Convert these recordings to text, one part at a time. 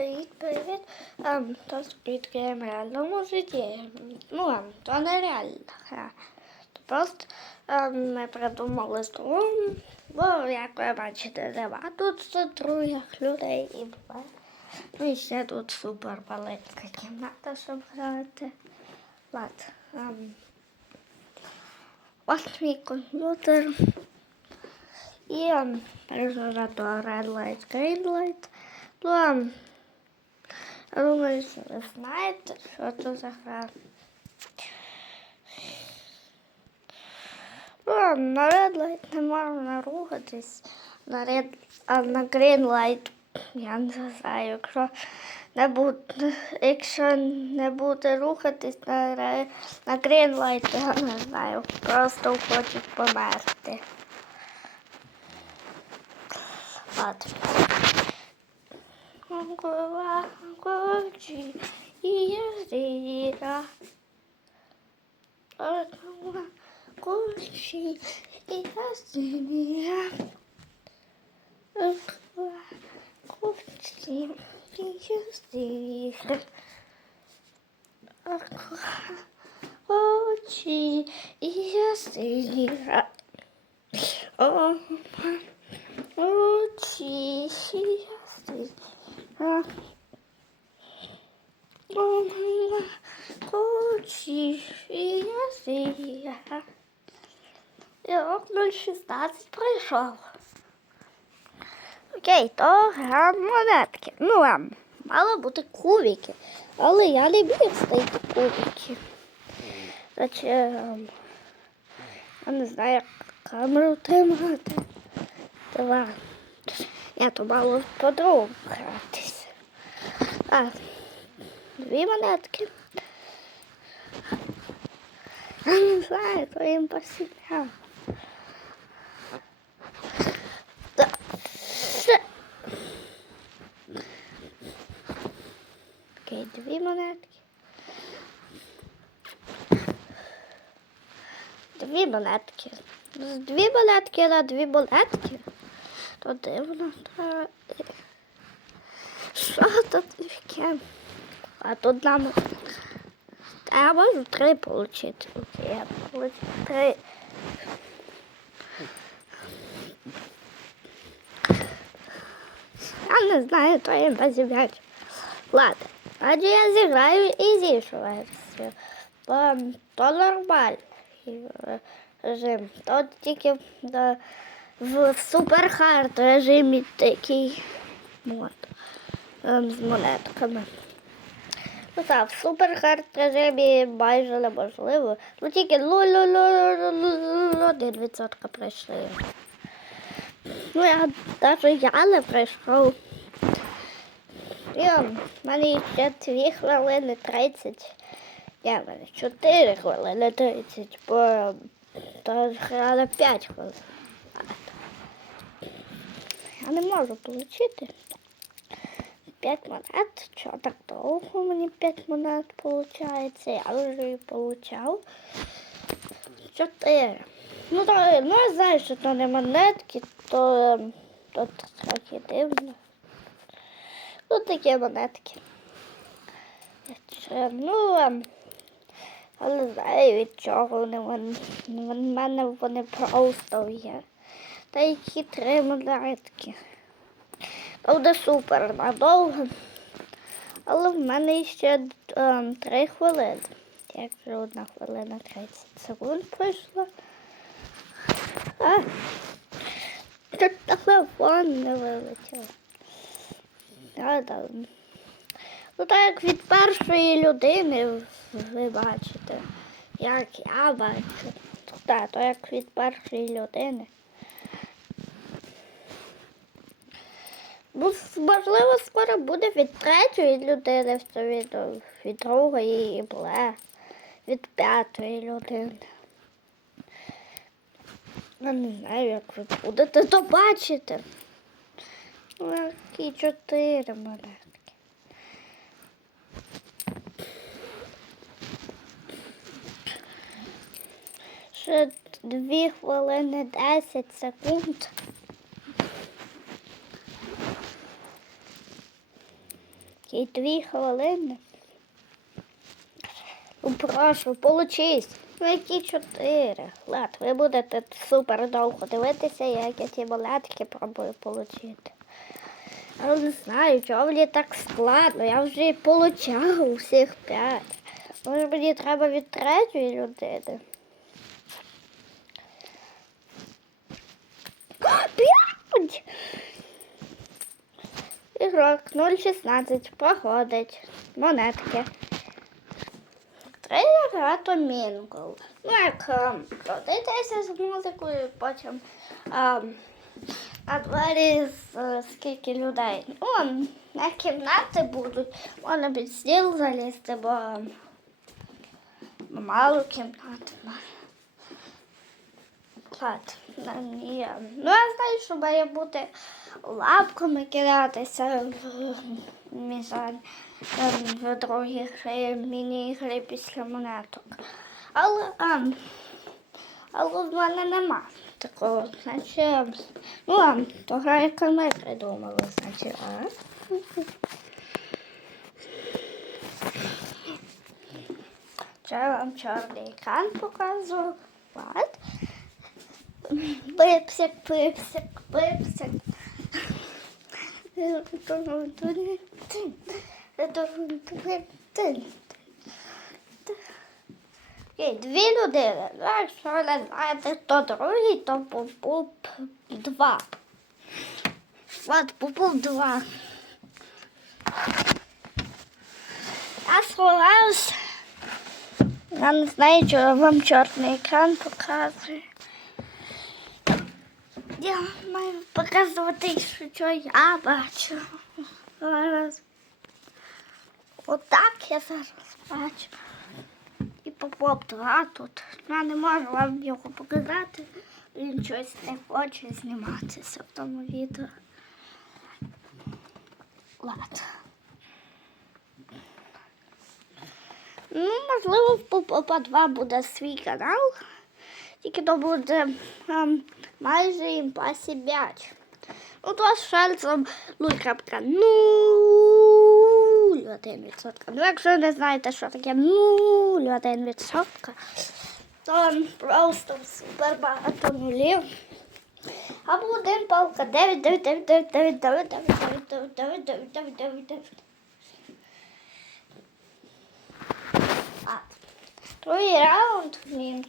Привіт, привіт. Ем, то відкриємо реальному житті. Ну, ем, то не реальна гра. То просто ем, ми придумали струм, бо, як ви бачите, нема тут других людей і все. Ну і ще тут супер велика кімната, щоб грати. Ладно. Ем, ось мій комп'ютер. І ем, режиратор Red Light, Green Light. Ну, ем, я думаю, що ви знаєте, що це за гра. На Red Light не можна рухатись. На Red, а на Green Light я не знаю, якщо не буде, якщо не буде рухатись на, на Green Light, я не знаю, просто хочуть померти. Ладно. Очі і. Голова, очі і. Голова, очі і зіра. Очі і зіра. Голова, і зіра. Зіра. 016 прийшов. Окей, то гра монетки. Ну, а мало бути кубики. Але я міг знайти кубики. Значить, ем, я не знаю, як камеру тримати. Два. Я то мало по-другому гратися. А, дві монетки. Я не знаю, то їм посідав. Окей, дві монетки. Дві монетки. З дві монетки на дві монетки. То дивно. То... Що тут таке? А тут нам. Та я можу три отримати. Окей, я получу три. Я не знаю, то я без м'яч. Ладно, адже я зіграю і зійшу версію. Бо то нормальний режим. То тільки да, в суперхард режимі такий мод ем, з монетками. Ну так, в суперхард режимі майже неможливо. Ну тільки один відсотка пройшли. Ну, я навіть я не прийшов. Я, в мене ще 2 хвилини 30. Я в мене 4 хвилини 30, бо то грали 5 хвилин. Я не можу отримати 5 монет. Чого так довго мені 5 монет виходить? Я вже отримав. 4. Ну, то, ну я знаю, що то не монетки, то, ем, то трохи дивно. Ну, такі монетки. Ну, ем, не знаю від чого вони в мене вони просто є. Та які три монетки. Буде супер надовго. Але в мене ще три хвилини. Як вже одна хвилина 30 секунд пройшла. А, телефон не вилетів. Ну так як від першої людини ви бачите, як я бачу. Так, то як від першої людини. Ну, можливо, скоро буде від третьої людини в це від другої і бле, від п'ятої людини. Я не знаю, як ви будете то бачити. Ну, Які чотири монетки. Ще дві хвилини 10 секунд. І дві хвилини. Ну, прошу, получись. Ну, які чотири. Лад, ви будете супер довго дивитися, як я ті малятки пробую отримати. Але не знаю, чого мені так складно. Я вже і получав усіх п'ять. Може мені треба від третьої людини. П'ять! Ігрок 0,16 проходить. Монетки. Третя гра то Мінгл. Ну, як крутитися з музикою, потім ем, а двері з е, скільки людей. Ну, на кімнати будуть. Можна під стіл залізти, бо мало кімнат. Ні. Ну, я знаю, що має бути лапками кидатися ем, в другій грі, міні-гри після монеток. Але, ем, але в мене нема такого. Значить, ну, ем, то гра, яку ми придумали, значить, а? Це вам чорний екран показую. Пипсик, пипсик, пипсик. Окей, дві людини. Якщо не знаєте, хто другий, то був два. От був два. Я сховаюсь. Я не знаю, чого вам чорний екран показує. Я маю показувати, що, я бачу. Зараз. Отак я зараз бачу. І поп 2 тут. Я не можу вам його показати. Він щось не хоче зніматися в тому відео. Ладно. Ну, можливо, в Попа 2 буде свій канал. Тільки то буде ем, майже імпасі 5. Ну, то з шансом 0.01%. Ну, якщо не знаєте, що таке 0,1%, то ем, просто супер багато нулів. Або один палка 9, 9, 9, 9, 9, 9, 9, 9, 9, 9, 9, 9, 9, 9. А, другий раунд він.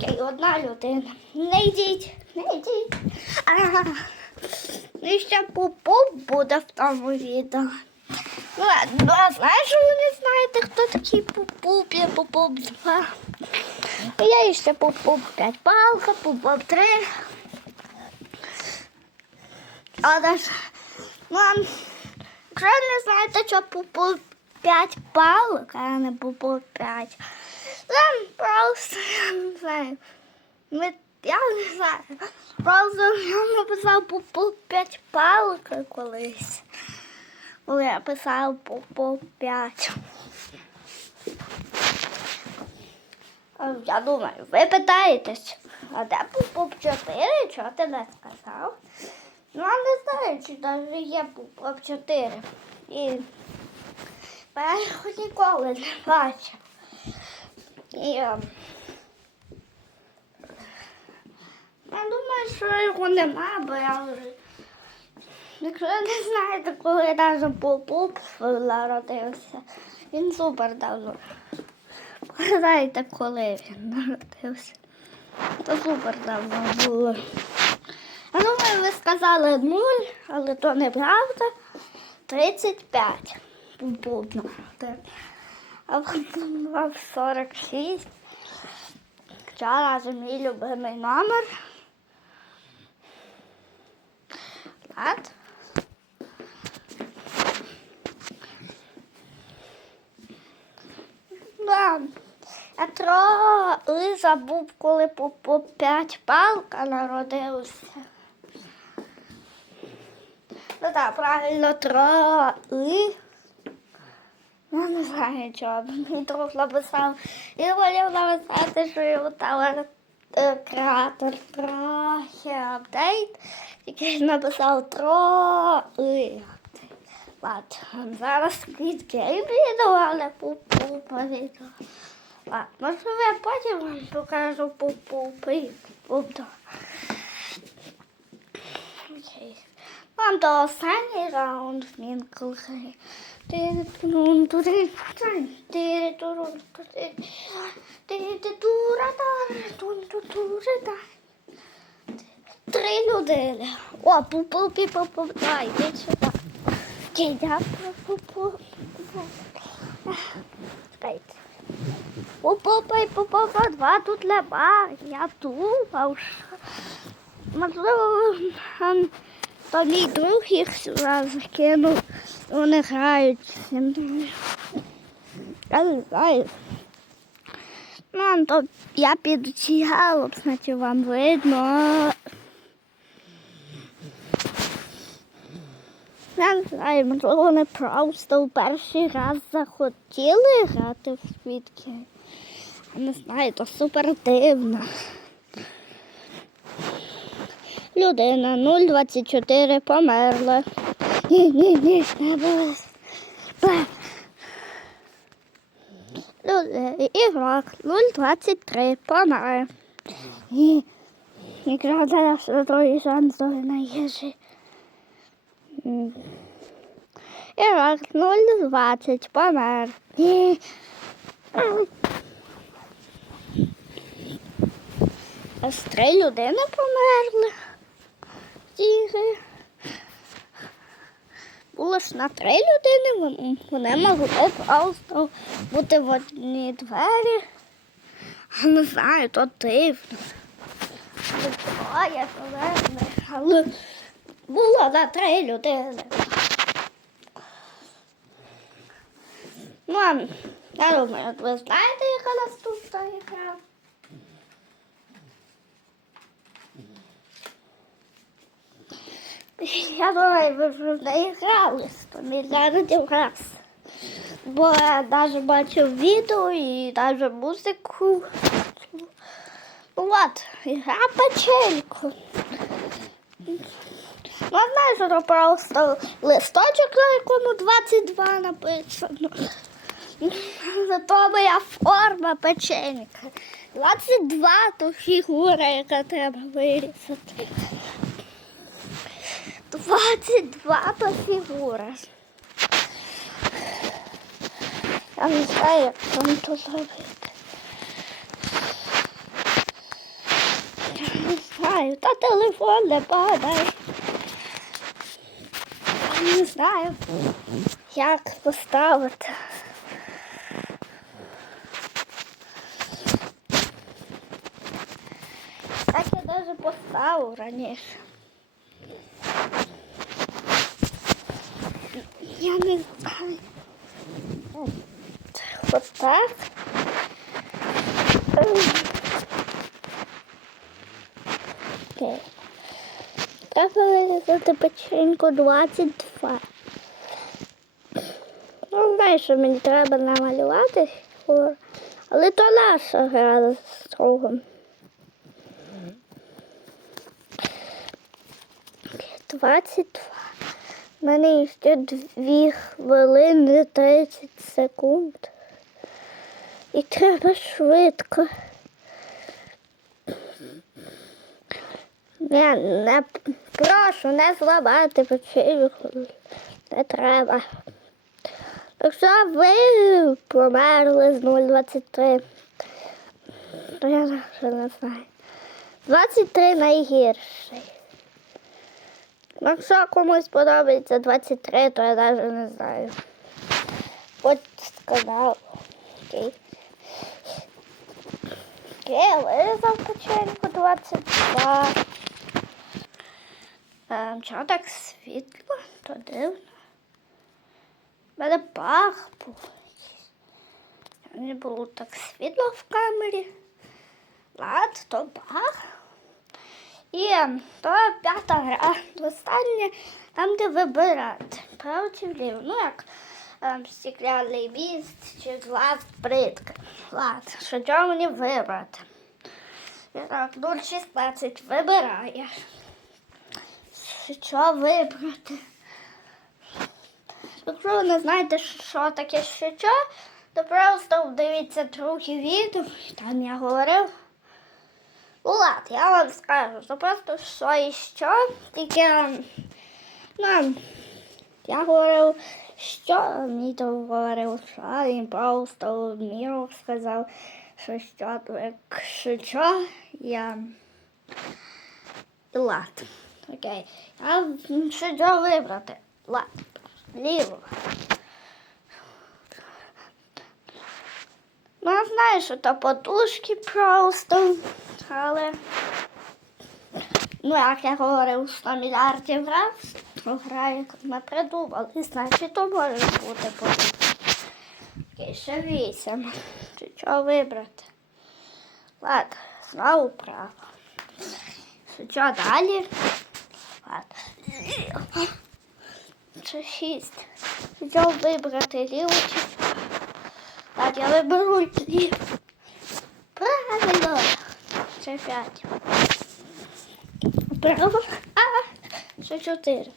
Окей, одна людина. Не йдіть, не йдіть. І ще попов буде в тому відео. Ну, а знаєш, ви не знаєте, хто такий Пупуп, я Пупуп 2. Я ще Пупуп 5 палка, Пупуп 3. Але ж, ну, якщо не знаєте, що Пупуп 5 палок, а не Пупуп 5, там просто, я не знаю, я не знаю, просто я написав Пупуп 5 палок колись. Я писав по, по 5. Я думаю, ви питаєтесь, а де Пуп 4? Чого ти не сказав? Ну, я не знаю, чи навіть є Пуп 4. І я його ніколи не бачив. І ем, я думаю, що його нема, бо я вже Якщо ви не знаєте, коли разом Пуп народився, він супер давно. Знаєте, коли він народився. То супер давно було. Я думаю, ви сказали 0, але то неправда. 35 був народився. А вам 46. Зараз мій любимий номер. Лад. Да. Я трохи забув, коли по, 5 палка народився. Ну так, правильно, трои. Я не знаю, чого. Мій друг написав. І хотів написати, що його там е, кратер трохи апдейт. Який написав трои. Ладно, зараз Game відео, але пупу відео. Ладно, може я потім вам покажу пупу. Окей. Вам до останній раунд він коли. Ти-ду-дун, туди, ти турун, туди, ти-ду-дура-дар, тун-ту-тура-дар. Три людини. О, пупу піпу пупу Дай, йди сюди. Пупу Чекайте. Пупу пупу два тут леба. Я уж. Можливо, то мій друг їх сюди закинув. Вони грають. Я не знаю. Ну, то я піду ці значить вам видно. Не знаю, вони просто в перший раз захотіли грати в свідки. Не знаю, то супер дивно. Людина 024 померла. Ні, ні, ні, не було. Ігрок 023 помер. Ігра зараз другий шанс на їжі. М. Ігрок 020 помер. Аж три людини померли. з ігри. Було ж на три людини, вони- могли просто бути в одній двері. Не знаю, то дивно. Троє померли, але було на три людини. Ну, я думаю, ви знаєте, яка наступна гра? Я думаю, ви вже в неї грали сто мільярдів раз. Бо я навіть бачив відео і навіть музику. Ну от, гра печеньку. Знаєш, що просто листочок, на якому 22 написано. Зато моя форма печенька. 22 то фігура, яка треба вирізати. 22 то фігура. Я не знаю, як там то зробити. Я не знаю, та телефон не падає. Не знаю, як поставити. Так я навіть поставив раніше. Я не знаю. Вот так. Окей. Треба вирізати печеньку 22. Ну, знаєш, що мені треба намалювати, але то наша гра з другом. Окей, 22. У мене ще 2 хвилини 30 секунд. І треба швидко. Не, не прошу, не зламати печеньку. Не треба. Якщо ви померли з 0,23, то я вже не знаю. 23 найгірший. Якщо комусь подобається 23, то я навіть не знаю. От сказав. Окей. Окей, вирізав печеньку 22. Ем, чого так світло? То дивно. Мене пах був. Не було так світло в камері. Лад, то пах. І ем, то п'ята гра. Остання Там, де вибирати. Вліво. Ну, як ем, стеклянний міст чи глаз бридка. Ладно, що чого мені вибрати? Так, 0,16 вибирає. Що вибрати? Якщо ви не знаєте, що таке що, то просто дивіться друге відео, там я говорив. Ну я вам скажу, що просто що і що, тільки ну, я говорив, що мені то говорив, що він просто міру сказав, що що, то як що, я. Ладно, окей. А що вибрати? Ладно, ліво. Ну, я знаю, що то подушки просто, але ну, як я говорив, 100 мільярдів раз, то гра як ми придумали, значить, то може бути подушки. Окей, ще вісім. Чи що вибрати? Ладно, знову право. Що далі? Ладно. Це шість. Що вибрати ліву чи так, я виберу лів. Правильно. Це п'ять. Право. А, ще чотири.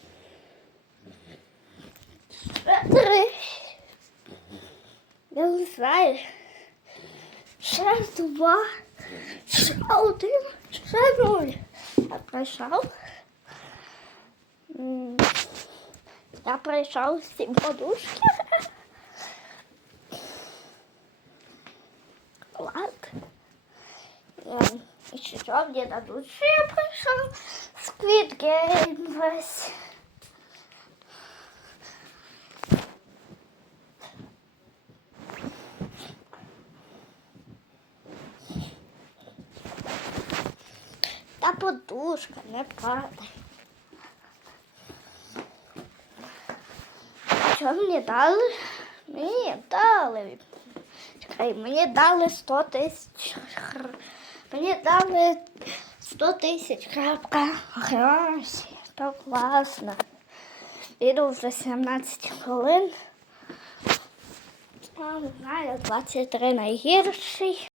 Три. Я не знаю. Ще два. Ще один. Ще нуль. Я пройшов. Я пройшов всі подушки. Ем, І що мені дадуть, що я пройшов Squid Game весь. Та подушка не падає. Що мені дали? Мені дали. Чекай, мені дали 100 тисяч. Мені дали 100 тисяч крапка гроші. То класно. Іду вже 17 хвилин. А, знаю, 23 найгірший.